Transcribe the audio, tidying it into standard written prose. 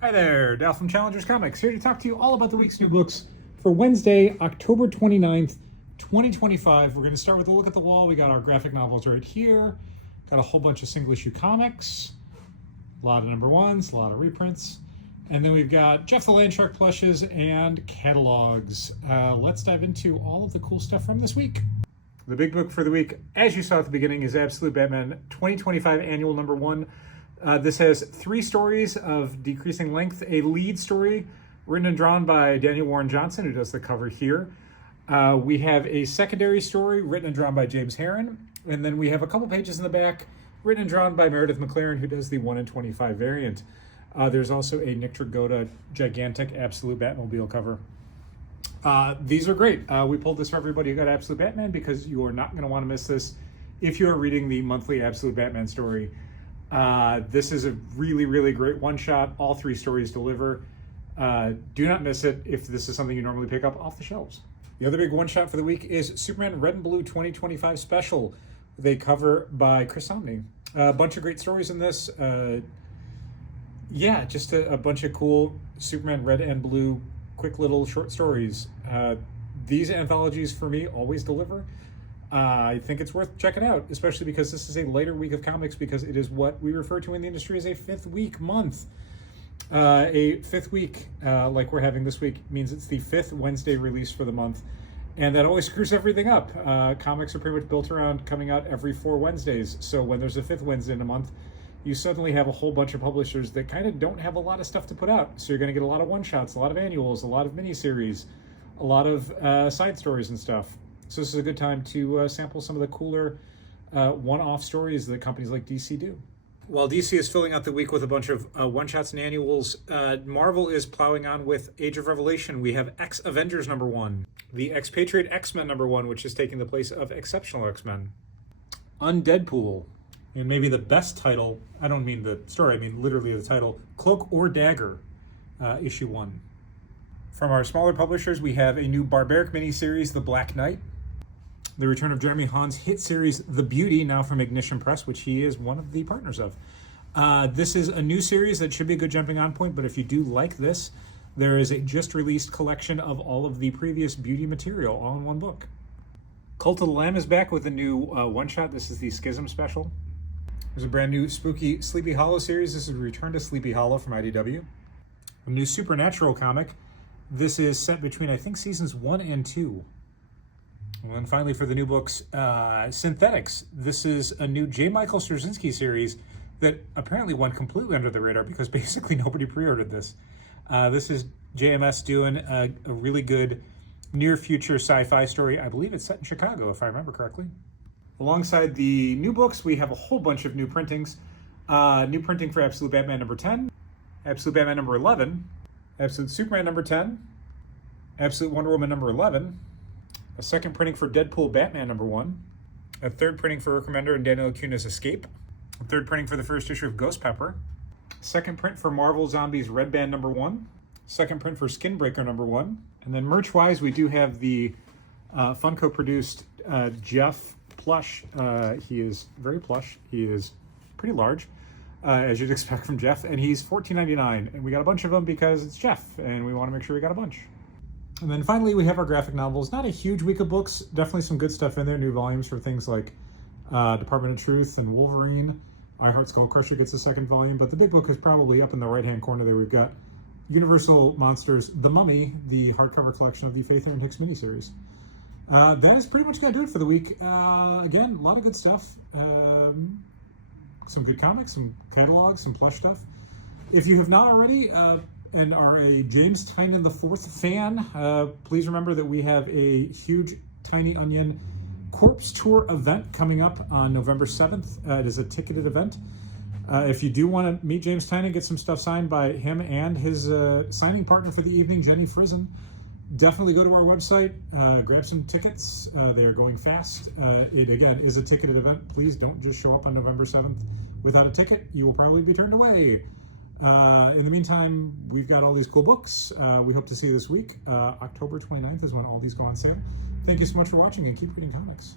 Hi there, Dal from Challengers Comics, here to talk to you all about the week's new books for Wednesday, October 29th, 2025. We're going to start with a look at the wall. We got our graphic novels right here. Got a whole bunch of single issue comics, a lot of number ones, a lot of reprints. And then we've got Jeff the Landshark plushes and catalogs. Let's dive into all of the cool stuff from this week. The big book for the week, as you saw at the beginning, is Absolute Batman 2025 Annual Number 1. This has 3 stories of decreasing length. A lead story written and drawn by Daniel Warren Johnson, who does the cover here. We have a secondary story written and drawn by James Herron. And then we have a couple pages in the back written and drawn by Meredith McLaren, who does the 1 in 25 variant. There's also a Nick Dragotta gigantic Absolute Batmobile cover. These are great. We pulled this for everybody who got Absolute Batman because you are not going to want to miss this if you are reading the monthly Absolute Batman story. This is a really, really great one-shot. All 3 stories deliver. Do not miss it if this is something you normally pick up off the shelves. The other big one-shot for the week is Superman Red and Blue 2025 Special. They cover by Chris Samnee. A bunch of great stories in this. Yeah, just a bunch of cool Superman Red and Blue quick little short stories. These anthologies for me always deliver. I think it's worth checking out, especially because this is a lighter week of comics, because it is what we refer to in the industry as a 5th week month. A 5th week, like we're having this week, means it's the 5th Wednesday release for the month, and that always screws everything up. Comics are pretty much built around coming out every 4 Wednesdays, so when there's a 5th Wednesday in a month, you suddenly have a whole bunch of publishers that kind of don't have a lot of stuff to put out. So you're going to get a lot of one-shots, a lot of annuals, a lot of miniseries, a lot of side stories and stuff. So this is a good time to sample some of the cooler one-off stories that companies like DC do. While DC is filling out the week with a bunch of one-shots and annuals, Marvel is plowing on with Age of Revelation. We have X-Avengers number 1, the Expatriate X-Men number 1, which is taking the place of Exceptional X-Men. Undeadpool, and maybe the best title, I don't mean the story, I mean literally the title, Cloak or Dagger, issue 1. From our smaller publishers, we have a new barbaric miniseries, The Black Knight. The return of Jeremy Haun's hit series, The Beauty, now from Ignition Press, which he is one of the partners of. This is a new series that should be a good jumping on point, but if you do like this, there is a just released collection of all of the previous Beauty material, all in one book. Cult of the Lamb is back with a new one-shot. This is the Schism special. There's a brand new spooky Sleepy Hollow series. This is Return to Sleepy Hollow from IDW. A new Supernatural comic. This is set between, I think, seasons 1 and 2. And then finally, for the new books, Synthetics. This is a new J. Michael Straczynski series that apparently went completely under the radar because basically nobody pre-ordered this. This is JMS doing a really good near-future sci-fi story. I believe it's set in Chicago, if I remember correctly. Alongside the new books, we have a whole bunch of new printings. New printing for Absolute Batman number 10, Absolute Batman number 11, Absolute Superman number 10, Absolute Wonder Woman number 11, a second printing for Deadpool Batman number 1, a third printing for Rick Remender and Daniel Acuna's Escape, a third printing for the first issue of Ghost Pepper, second print for Marvel Zombies Red Band number 1, second print for Skinbreaker number 1, and then merch-wise, we do have the Funko-produced Jeff plush. He is very plush. He is pretty large, as you'd expect from Jeff, and he's $14.99. And we got a bunch of them because it's Jeff, and we want to make sure we got a bunch. And then finally, we have our graphic novels. Not a huge week of books. Definitely some good stuff in there. New volumes for things like Department of Truth and Wolverine. I Heart Skull Crusher gets a second volume, but the big book is probably up in the right-hand corner there. We've got Universal Monsters, The Mummy, the hardcover collection of the Faith Aaron Hicks miniseries. That is pretty much going to do it for the week. Again, a lot of good stuff. Some good comics, some catalogs, some plush stuff. If you have not already and are a James Tynion IV fan, please remember that we have a huge Tiny Onion Corpse Tour event coming up on November 7th. It is a ticketed event. If you do want to meet James Tynion, get some stuff signed by him and his signing partner for the evening, Jenny Frizen, definitely go to our website, grab some tickets. They are going fast. It, again, is a ticketed event. Please don't just show up on November 7th without a ticket. You will probably be turned away. In the meantime, we've got all these cool books. We hope to see you this week. October 29th is when all these go on sale. Thank you so much for watching, and keep reading comics.